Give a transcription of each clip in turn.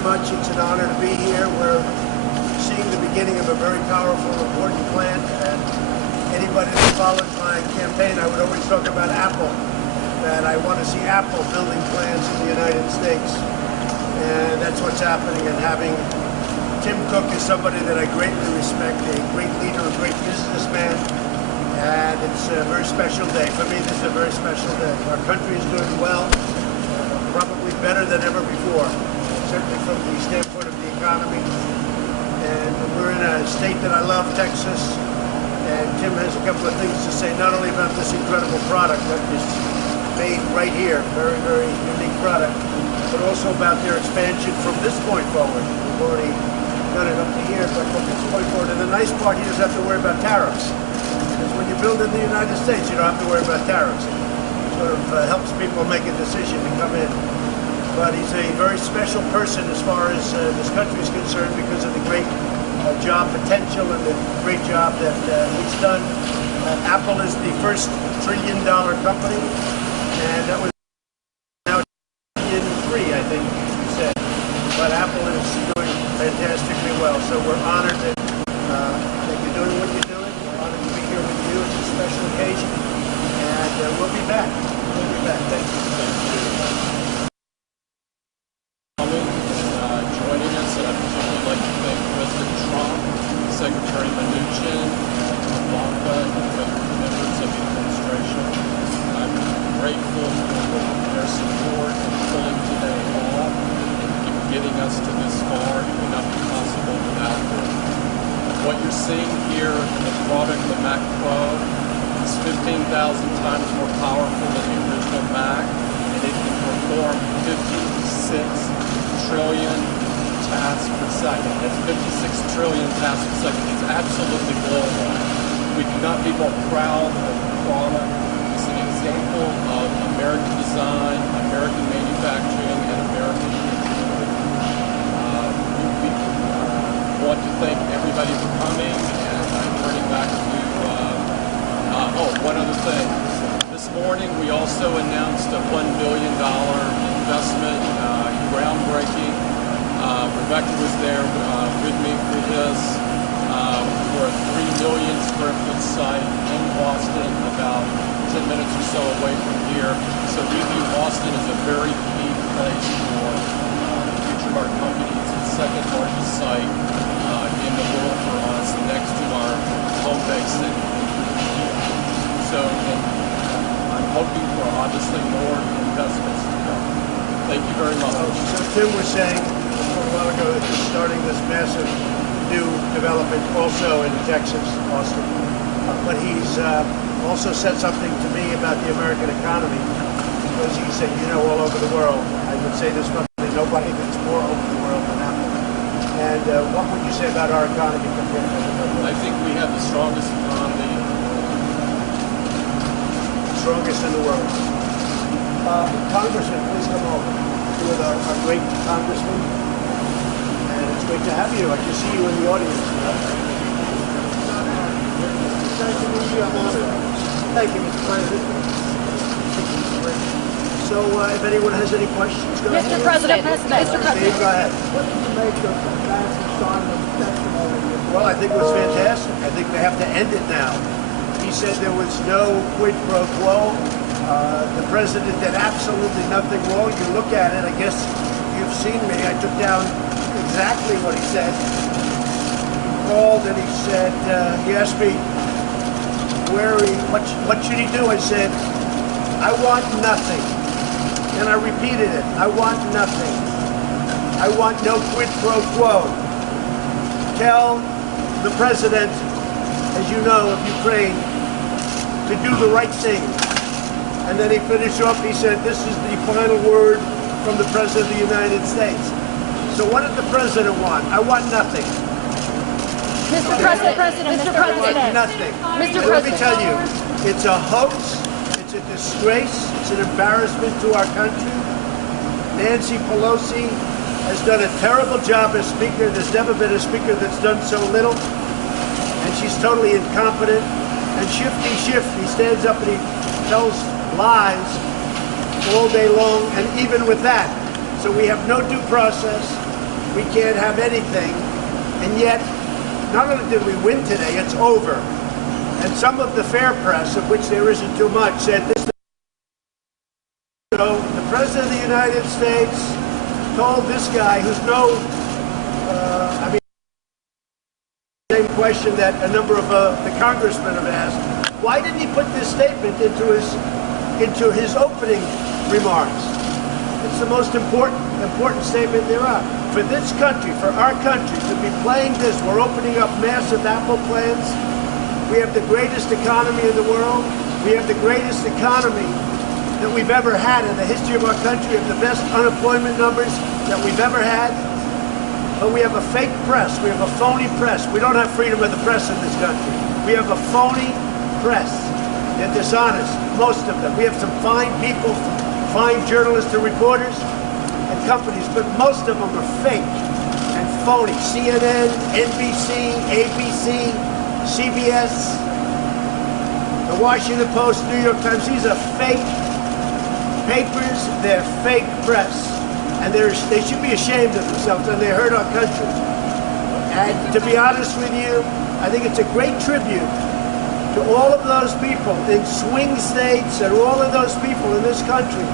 very much. It's an honor to be here. We're seeing the beginning of a very powerful, important plant. And anybody that followed my campaign, I would always talk about Apple, that I want to see Apple building plants in the United States. And that's what's happening. And having Tim Cook is somebody that I greatly respect, a great leader, a great businessman. And it's a very special day. For me, this is a very special day. Our country is doing well, probably better than ever before, certainly from the standpoint of the economy. And we're in a state that I love, Texas. And Tim has a couple of things to say, not only about this incredible product that is made right here, very, very unique product, but also about their expansion from this point forward. We've already done it up to here, but from this point forward. And the nice part, he doesn't have to worry about tariffs. Because when you build in the United States, you don't have to worry about tariffs. It sort of helps people make a decision to come in. But he's a very special person as far as this country is concerned because of the great job potential and the great job that he's done. Apple is the first trillion-dollar company, and that was now in three, I think you said. But Apple is doing fantastically well, so we're honored that you're doing what you're doing. We're honored to be here with you. It's a special occasion, and we'll be back. We'll be back. Thank you. Joining us, and I'd particularly like to thank President Trump, Secretary Mnuchin, Ivanka, and other members of the administration. I'm grateful for their support in pulling today off and getting us to this far. It would not be possible without them. What you're seeing here in the product, the Mac Pro, is 15,000 times more powerful than the original Mac, and it can perform 56 trillion tasks per second. That's 56 trillion tasks per second. It's absolutely global. We could not be more proud of the product. It's an example of American design, American manufacturing, and American ingenuity. We want to thank everybody for coming, and I'm turning back to you. One other thing. This morning we also announced a $1 billion investment, groundbreaking. Rebecca was there with me for this. We're a 3 million square foot site in Boston, about 10 minutes or so away from here. So we view Boston as a very key place for the future of our company. It's the second largest site in the world for us, next to our home base city. So I'm hoping for obviously more investments to come. Thank you very much. So Tim was saying a while ago that he's starting this massive new development also in Texas, Austin. But he's also said something to me about the American economy, because he said, all over the world, I would say there's probably nobody that's more over the world than Apple. And what would you say about our economy compared to the world? I think we have the strongest economy in the world. Strongest in the world. Congressman, please come over. With our great congressman. And it's great to have you. I can see you in the audience. Thank you, Mr. President. So if anyone has any questions, go ahead. Mr. President, Mr. President. Go ahead. What do you make of Nancy Simon's testimony? Well, I think it was fantastic. I think they have to end it now. He said there was no quid pro quo. The president did absolutely nothing wrong. You look at it, I guess you've seen me. I took down exactly what he said. He called and he said, he asked me what should he do? I said, I want nothing. And I repeated it. I want nothing. I want no quid pro quo. Tell the president, as you know, of Ukraine, to do the right thing. And then he finished off, he said, this is the final word from the President of the United States. So what did the President want? I want nothing. Mr. President, Mr. President. I want nothing. Mr. And let me President. tell you, it's a hoax, it's a disgrace, it's an embarrassment to our country. Nancy Pelosi has done a terrible job as Speaker. There's never been a Speaker that's done so little. And she's totally incompetent. And shifty, he stands up and he tells lies all day long, and even with that. So we have no due process. we can't have anything. And yet, not only did we win today, it's over. And some of the fair press, of which there isn't too much, said this. So the President of the United States told this guy, who's same question that a number of the congressmen have asked, why didn't he put this statement into his opening remarks? It's the most important statement there are. For this country, for our country, to be playing this, we're opening up massive Apple plants. We have the greatest economy in the world. We have the greatest economy that we've ever had in the history of our country. We have the best unemployment numbers that we've ever had. But we have a fake press. We have a phony press. We don't have freedom of the press in this country. We have a phony press. They're dishonest, most of them. We have some fine people, fine journalists and reporters and companies, but most of them are fake and phony. CNN, NBC, ABC, CBS, the Washington Post, New York Times, these are fake papers, they're fake press. And they should be ashamed of themselves, and they hurt our country. And to be honest with you, I think it's a great tribute to all of those people in swing states and all of those people in this country.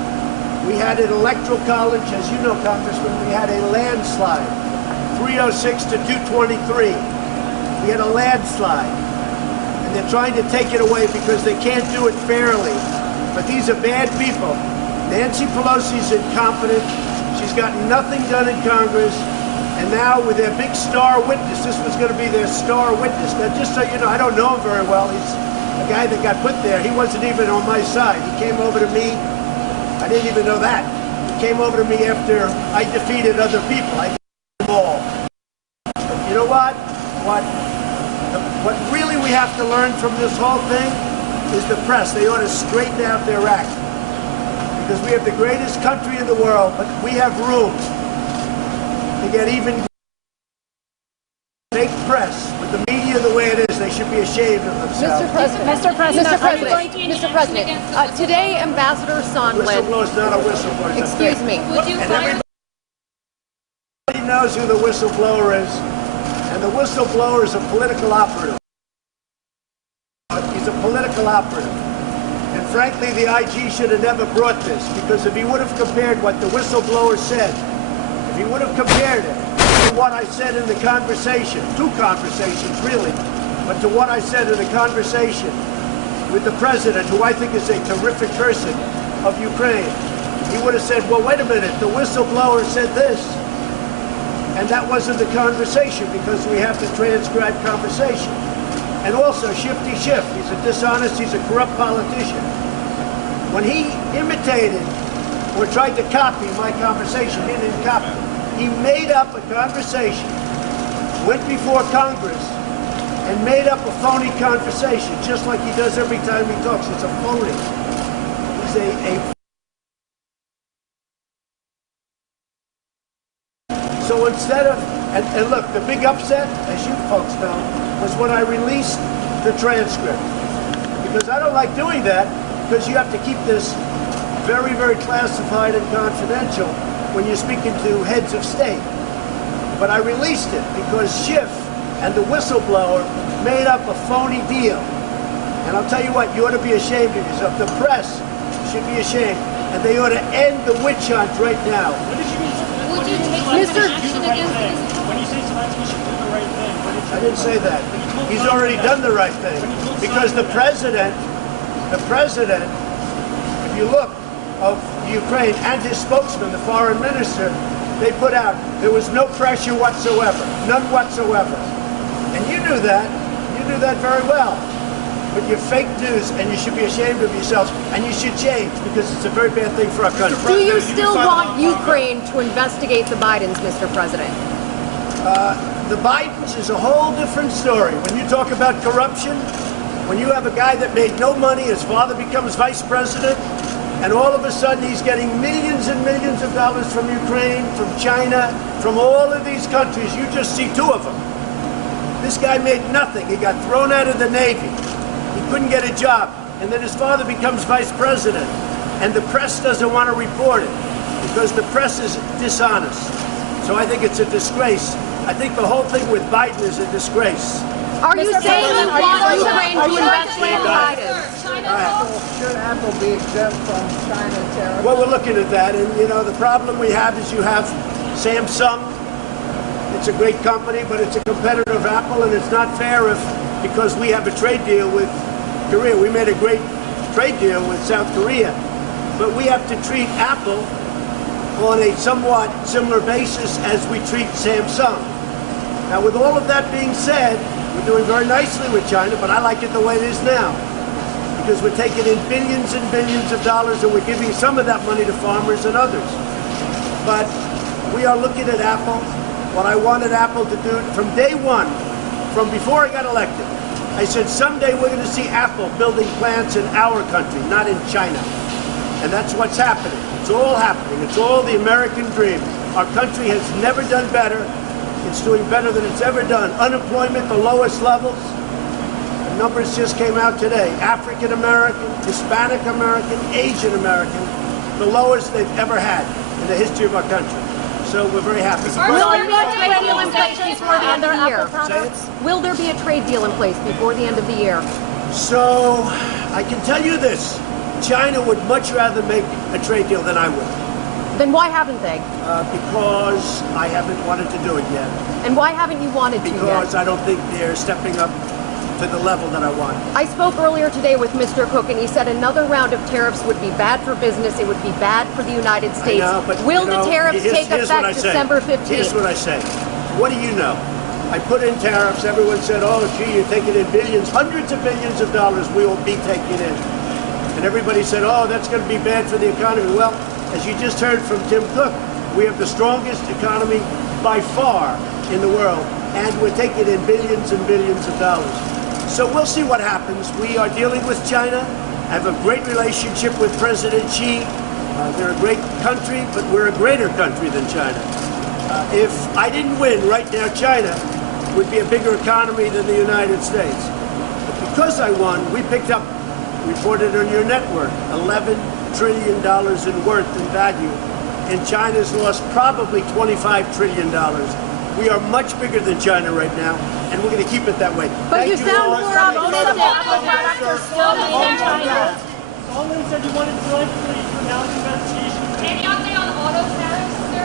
We had an electoral college, as you know, Congressman, we had a landslide, 306 to 223. We had a landslide. And they're trying to take it away because they can't do it fairly. But these are bad people. Nancy Pelosi's incompetent. She's got nothing done in Congress, and now with their big star witness, this was going to be their star witness. Now, just so you know, I don't know him very well. He's a guy that got put there. He wasn't even on my side. He came over to me. I didn't even know that. He came over to me after I defeated other people. I defeated them all. But you know what? What really we have to learn from this whole thing is the press. They ought to straighten out their act. Because we have the greatest country in the world, but we have room to get even fake press with the media the way it is. They should be ashamed of themselves. Mr. President, today Ambassador Sondland. Whistleblower's not a whistleblower. Excuse me. And everybody knows who the whistleblower is, and the whistleblower is a political operative. He's a political operative. And frankly, the IG should have never brought this, because if he would have compared what the whistleblower said, if he would have compared it to what I said in the conversation, two conversations really, but to what I said in the conversation with the president, who I think is a terrific person of Ukraine, he would have said, well, wait a minute, the whistleblower said this, and that wasn't the conversation, because we have to transcribe conversation. And also, Shifty Schiff, he's a dishonest, he's a corrupt politician. When he imitated or tried to copy my conversation, he didn't copy. He made up a conversation, went before Congress, and made up a phony conversation, just like he does every time he talks. It's a phony. He's So instead of, and look, the big upset, as you folks know, was when I released the transcript. Because I don't like doing that, because you have to keep this very, very classified and confidential when you're speaking to heads of state. But I released it because Schiff and the whistleblower made up a phony deal. And I'll tell you what, you ought to be ashamed of yourself. The press should be ashamed. And they ought to end the witch hunt right now. What did you mean? Would you take Mr. action against this? When you say Zelensky should do the right thing, what did you I didn't say that. He's already done the right thing. Because the president, if you look, of Ukraine and his spokesman, the foreign minister, they put out, there was no pressure whatsoever, none whatsoever. And you knew that very well. But you're fake news, and you should be ashamed of yourselves, and you should change, because it's a very bad thing for our country. Do you still want Ukraine to investigate the Bidens, Mr. President? The Bidens is a whole different story. When you talk about corruption, when you have a guy that made no money, his father becomes vice president, and all of a sudden he's getting millions and millions of dollars from Ukraine, from China, from all of these countries. You just see two of them. This guy made nothing. He got thrown out of the Navy. He couldn't get a job. And then his father becomes vice president. And the press doesn't want to report it because the press is dishonest. So I think it's a disgrace. I think the whole thing with Biden is a disgrace. Are you saying you want Ukraine to investigate the Bidens? Should Apple be exempt from China tariffs? Well, we're looking at that, and you know, the problem we have is you have Samsung. It's a great company, but it's a competitor of Apple, and it's not fair if, because we have a trade deal with Korea. We made a great trade deal with South Korea, but we have to treat Apple on a somewhat similar basis as we treat Samsung. Now, with all of that being said, we're doing very nicely with China, but I like it the way it is now, because we're taking in billions and billions of dollars, and we're giving some of that money to farmers and others. But we are looking at Apple. What I wanted Apple to do from day one, from before I got elected, I said someday we're going to see Apple building plants in our country, not in China. And that's what's happening. It's all happening. It's all the American dream. Our country has never done better. It's doing better than it's ever done. Unemployment, the lowest levels. The numbers just came out today. African American, Hispanic American, Asian American, the lowest they've ever had in the history of our country. So we're very happy. Will there be a trade deal in place before the end of the year? Will there be a trade deal in place before the end of the year? So I can tell you this. China would much rather make a trade deal than I would. Then why haven't they? Because I haven't wanted to do it yet. And why haven't you wanted to Because yet? I don't think they're stepping up to the level that I want. I spoke earlier today with Mr. Cook, and he said another round of tariffs would be bad for business. It would be bad for the United States. I know, but, Will you know, the tariffs take here's what I effect say. December 15th? Here's what I say. What do you know? I put in tariffs. Everyone said, oh, gee, you're taking in billions, hundreds of billions of dollars we will be taking in. And everybody said, oh, that's going to be bad for the economy. Well, as you just heard from Tim Cook, we have the strongest economy by far in the world, and we're taking in billions and billions of dollars. So we'll see what happens. We are dealing with China. I have a great relationship with President Xi. They're a great country, but we're a greater country than China. If I didn't win right now, China would be a bigger economy than the United States. But because I won, we picked up, reported on your network, $11 trillion in worth and value. And China's lost probably $25 trillion. We are much bigger than China right now, and we're going to keep it that way. But you sound all. more optimistic. Solomon said you wanted selectively to announce investigation. Any update on auto tariffs?